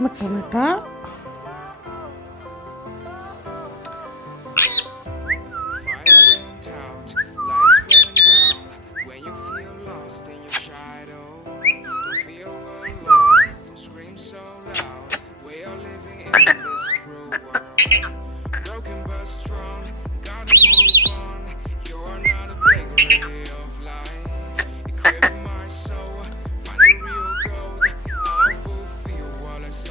Mata-mata. Fire went out, lights went down. When you feel lost in your shadow, don't feel alone, don't scream so loud. We are living in this cruel world, broken but strong, gotta move on. You're not a bakery of life, equip my soul, find the real gold. I'll fulfill what I started.